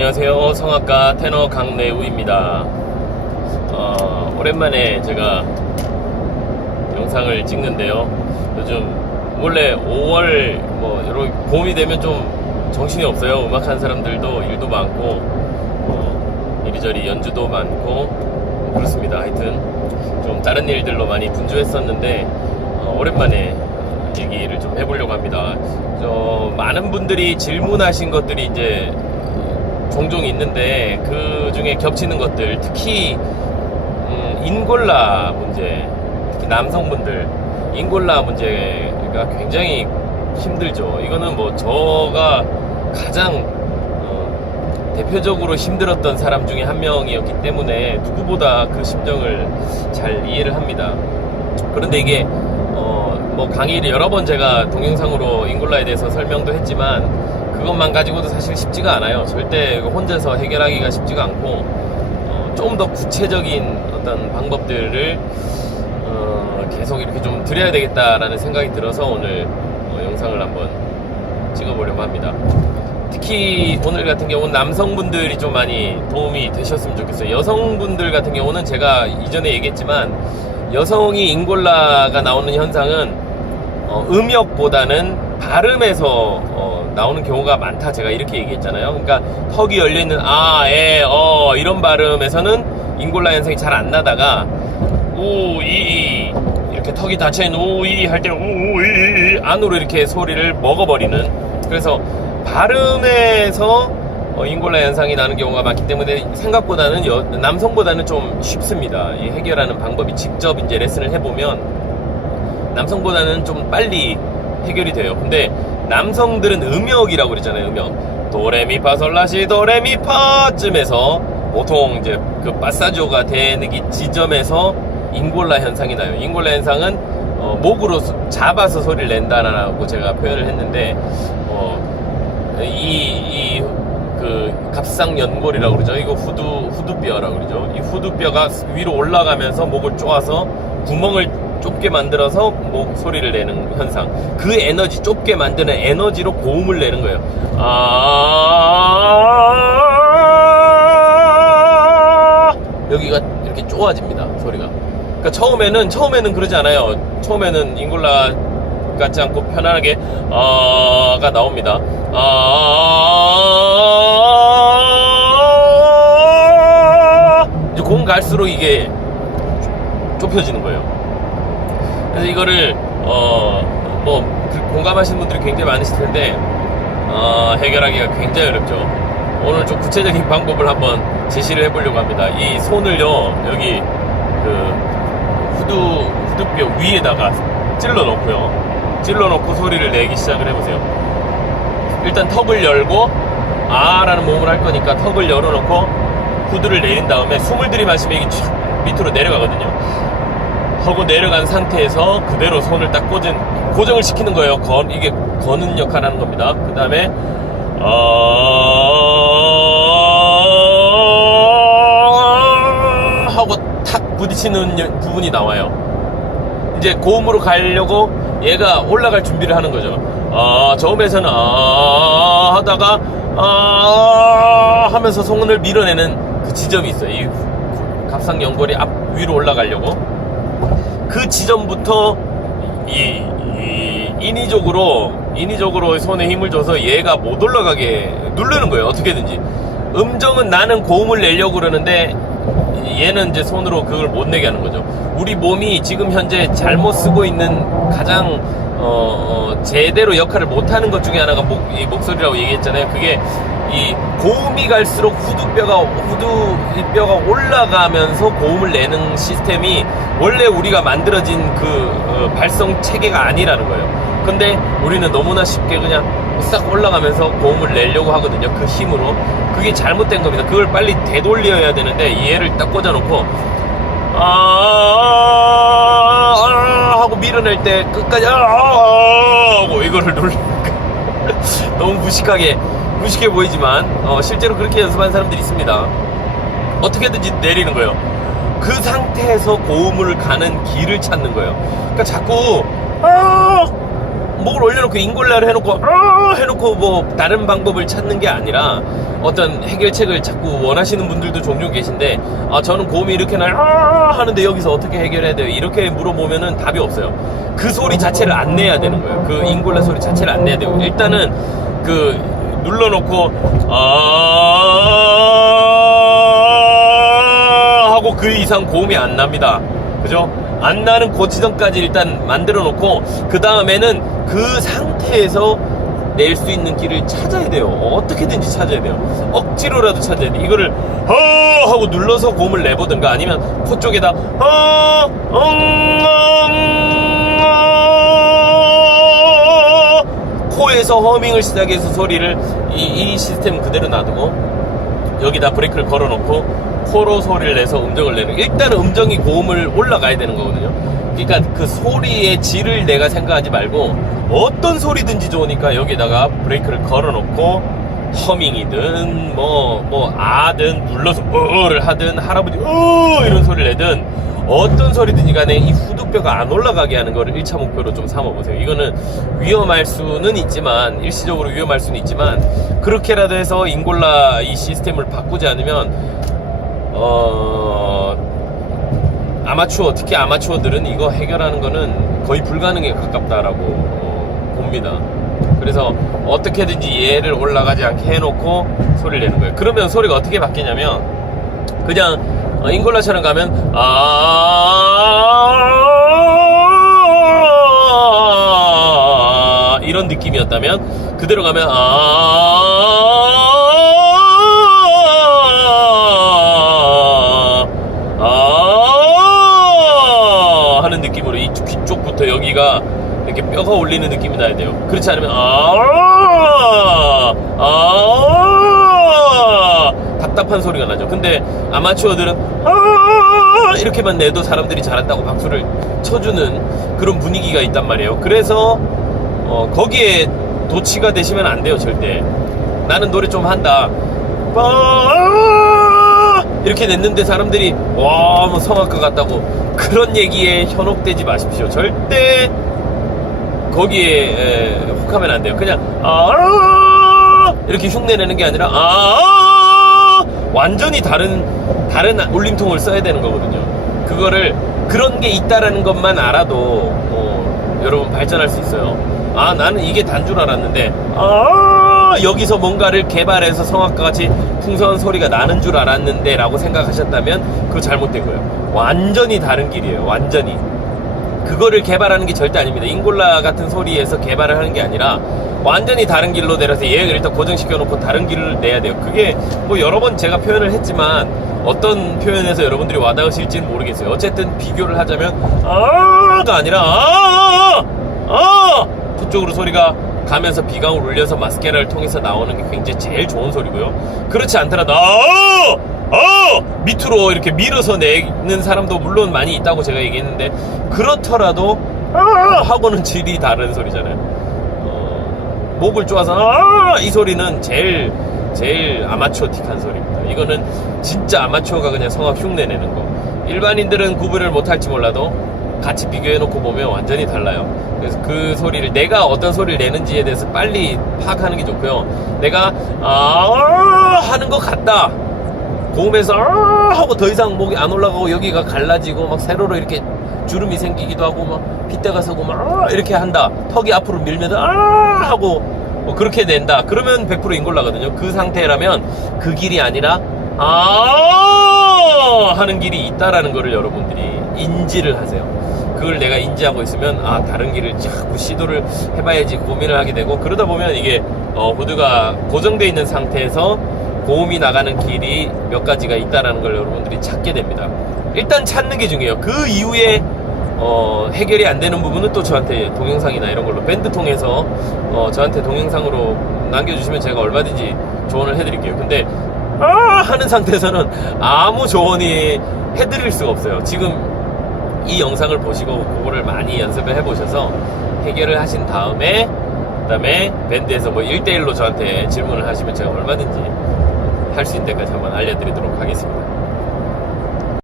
안녕하세요. 성악가 테너 강내우입니다. 오랜만에 제가 영상을 찍는데요. 요즘 원래 5월 여러 봄이 되면 좀 정신이 없어요. 음악하는 사람들도 일도 많고 이리저리 연주도 많고 그렇습니다. 하여튼 좀 다른 일들로 많이 분주했었는데 오랜만에 얘기를 좀 해보려고 합니다. 많은 분들이 질문하신 것들이 이제 종종 있는데 그 중에 겹치는 것들, 특히 인골라 문제, 특히 남성분들 인골라 문제가 굉장히 힘들죠. 이거는 저가 가장 대표적으로 힘들었던 사람 중에 한 명이었기 때문에 누구보다 그 심정을 잘 이해를 합니다. 그런데 이게 강의를 여러 번 제가 동영상으로 인골라에 대해서 설명도 했지만 그것만 가지고도 사실 쉽지가 않아요. 절대 혼자서 해결하기가 쉽지가 않고 좀 더 구체적인 어떤 방법들을 계속 이렇게 좀 드려야 되겠다라는 생각이 들어서 오늘 영상을 한번 찍어보려고 합니다. 특히 오늘 같은 경우는 남성분들이 좀 많이 도움이 되셨으면 좋겠어요. 여성분들 같은 경우는 제가 이전에 얘기했지만 여성이 인골라가 나오는 현상은 음역보다는 발음에서 나오는 경우가 많다, 제가 이렇게 얘기했잖아요. 그러니까 턱이 열려있는 아, 에, 이런 발음에서는 인골라 현상이 잘 안 나다가 우, 이 이렇게 턱이 닫혀있는 우, 이 할 때 우, 이 안으로 이렇게 소리를 먹어버리는, 그래서 발음에서 인골라 현상이 나는 경우가 많기 때문에 생각보다는 남성보다는 좀 쉽습니다. 이 해결하는 방법이 직접 이제 레슨을 해보면 남성보다는 좀 빨리 해결이 돼요. 근데 남성들은 음역이라고 그랬잖아요. 음역. 도레미파솔라시 도레미파쯤에서 보통 이제 그 파사조가 되는 지점에서 인골라 현상이 나요. 인골라 현상은 목으로 잡아서 소리를 낸다라고 제가 표현을 했는데 그 갑상연골이라고 그러죠. 이거 후두뼈라고 그러죠. 이 후두뼈가 위로 올라가면서 목을 쪼아서 구멍을 좁게 만들어서 목 소리를 내는 현상. 그 에너지, 좁게 만드는 에너지로 고음을 내는 거예요. 여기가 이렇게 쪼아집니다, 소리가. 그러니까 처음에는 그러지 않아요. 처음에는 인골라 같지 않고 편안하게 가 나옵니다. 이제 고음 갈수록 이게 좁혀지는 거예요. 그래서 이거를 공감하시는 분들이 굉장히 많으실 텐데 해결하기가 굉장히 어렵죠. 오늘 좀 구체적인 방법을 한번 제시를 해보려고 합니다. 이 손을요, 여기 그 후두뼈 위에다가 찔러 놓고 소리를 내기 시작을 해보세요. 일단 턱을 열고 라는 모음을 할 거니까 턱을 열어놓고 후두를 내린 다음에 숨을 들이마시면 이게 쫙 밑으로 내려가거든요. 하고 내려간 상태에서 그대로 손을 딱 고정을 시키는 거예요. 이게 거는 역할을 하는 겁니다. 그 다음에 하고 탁 부딪히는 부분이 나와요. 이제 고음으로 가려고 얘가 올라갈 준비를 하는 거죠. 저음에서는 하다가 하면서 손을 밀어내는 그 지점이 있어요. 이 갑상연골이 위로 올라가려고 그 지점부터 인위적으로 손에 힘을 줘서 얘가 못 올라가게 누르는 거예요. 어떻게든지. 음정은 나는 고음을 내려고 그러는데 얘는 이제 손으로 그걸 못 내게 하는 거죠. 우리 몸이 지금 현재 잘못 쓰고 있는 가장 제대로 역할을 못하는 것 중에 하나가 목소리라고 얘기했잖아요. 그게 이 고음이 갈수록 후두뼈가 올라가면서 고음을 내는 시스템이 원래 우리가 만들어진 그 발성 체계가 아니라는 거예요. 근데 우리는 너무나 쉽게 그냥 싹 올라가면서 고음을 내려고 하거든요. 그 힘으로. 그게 잘못된 겁니다. 그걸 빨리 되돌려야 되는데 얘를 딱 꽂아놓고 하고 밀어낼 때 끝까지 하고 이거를 너무 무식해 보이지만 실제로 그렇게 연습하는 사람들이 있습니다. 어떻게든지 내리는 거예요. 그 상태에서 고음을 가는 길을 찾는 거예요. 그러니까 자꾸 목을 올려놓고 인골라를 해놓고 해놓고 뭐 다른 방법을 찾는 게 아니라 어떤 해결책을 자꾸 원하시는 분들도 종종 계신데, 저는 고음이 이렇게 나요 하는데 여기서 어떻게 해결해야 돼요? 이렇게 물어보면은 답이 없어요. 그 소리 자체를 안 내야 되는 거예요. 그 인골라 소리 자체를 안 내야 되고, 일단은 그 눌러놓고 하고 그 이상 고음이 안 납니다. 그죠? 안 나는 그 지점까지 일단 만들어 놓고, 그 다음에는 그 상태에서 낼 수 있는 길을 찾아야 돼요. 어떻게든지 찾아야 돼요. 억지로라도 찾아야 돼. 이거를 하고 눌러서 고음을 내보든가, 아니면 코 쪽에다 코에서 허밍을 시작해서 소리를 이 시스템 그대로 놔두고 여기다 브레이크를 걸어놓고 코로 소리를 내서 음정을 내는, 일단은 음정이 고음을 올라가야 되는 거거든요. 그러니까 그 소리의 질을 내가 생각하지 말고 어떤 소리든지 좋으니까 여기다가 브레이크를 걸어놓고 허밍이든 아든 눌러서 를 하든 할아버지 이런 소리를 내든 어떤 소리든지 간에 이 후두뼈가 안 올라가게 하는 거를 1차 목표로 좀 삼아보세요. 이거는 위험할 수는 있지만, 일시적으로 위험할 수는 있지만, 그렇게라도 해서 인골라 이 시스템을 바꾸지 않으면 아마추어, 특히 아마추어들은 이거 해결하는 거는 거의 불가능에 가깝다라고 봅니다. 그래서 어떻게든지 얘를 올라가지 않게 해놓고 소리를 내는 거예요. 그러면 소리가 어떻게 바뀌냐면, 그냥 인골라처럼 가면 이런 느낌이었다면, 그대로 가면 하는 느낌으로 이 귀 쪽부터 여기가 이렇게 뼈가 올리는 느낌이 나야 돼요. 그렇지 않으면 답답한 소리가 나죠. 근데 아마추어들은 이렇게만 내도 사람들이 잘한다고 박수를 쳐주는 그런 분위기가 있단 말이에요. 그래서 거기에 도취가 되시면 안 돼요. 절대. 나는 노래 좀 한다, 이렇게 냈는데 사람들이 뭐 성악가 같다고, 그런 얘기에 현혹되지 마십시오. 절대 거기에 혹하면 안 돼요. 그냥 이렇게 흉내내는 게 아니라 완전히 다른 울림통을 써야 되는 거거든요. 그거를, 그런 게 있다라는 것만 알아도 여러분 발전할 수 있어요. 나는 이게 단 줄 알았는데 여기서 뭔가를 개발해서 성악가 같이 풍성한 소리가 나는 줄 알았는데 라고 생각하셨다면 그거 잘못된 거예요. 완전히 다른 길이에요. 완전히. 그거를 개발하는 게 절대 아닙니다. 인골라 같은 소리에서 개발을 하는 게 아니라 완전히 다른 길로 내려서 얘를 일단 고정시켜 놓고 다른 길을 내야 돼요. 그게 뭐 여러 번 제가 표현을 했지만 어떤 표현에서 여러분들이 와닿으실지는 모르겠어요. 어쨌든 비교를 하자면 가 아니라 그쪽으로 소리가 가면서 비강을 울려서 마스케라를 통해서 나오는 게 굉장히 제일 좋은 소리고요. 그렇지 않더라도 밑으로 이렇게 밀어서 내는 사람도 물론 많이 있다고 제가 얘기했는데, 그렇더라도 하고는 질이 다른 소리잖아요. 목을 쪼아서 이 소리는 제일 아마추어틱한 소리입니다. 이거는 진짜 아마추어가 그냥 성악 흉내 내는 거. 일반인들은 구분을 못할지 몰라도 같이 비교해놓고 보면 완전히 달라요. 그래서 그 소리를, 내가 어떤 소리를 내는지에 대해서 빨리 파악하는 게 좋고요. 내가 하는 것 같다, 고음에서 하고 더 이상 목이 안 올라가고 여기가 갈라지고 막 세로로 이렇게 주름이 생기기도 하고 막 핏대가 서고 막 이렇게 한다, 턱이 앞으로 밀면 하고 뭐 그렇게 낸다, 그러면 100% 인골라거든요. 그 상태라면 그 길이 아니라 하는 길이 있다라는 거를 여러분들이 인지를 하세요. 그걸 내가 인지하고 있으면 다른 길을 자꾸 시도를 해봐야지 고민을 하게 되고, 그러다 보면 이게 후드가 고정되어 있는 상태에서 고음이 나가는 길이 몇 가지가 있다라는 걸 여러분들이 찾게 됩니다. 일단 찾는 게 중요해요. 그 이후에 해결이 안 되는 부분은 또 저한테 동영상이나 이런 걸로 밴드 통해서 저한테 동영상으로 남겨주시면 제가 얼마든지 조언을 해드릴게요. 근데 하는 상태에서는 아무 조언이 해드릴 수가 없어요. 지금 이 영상을 보시고 그거를 많이 연습을 해보셔서 해결을 하신 다음에, 그 다음에 밴드에서 뭐 1대1로 저한테 질문을 하시면 제가 얼마든지 할 수 있는 데까지 한번 알려드리도록 하겠습니다.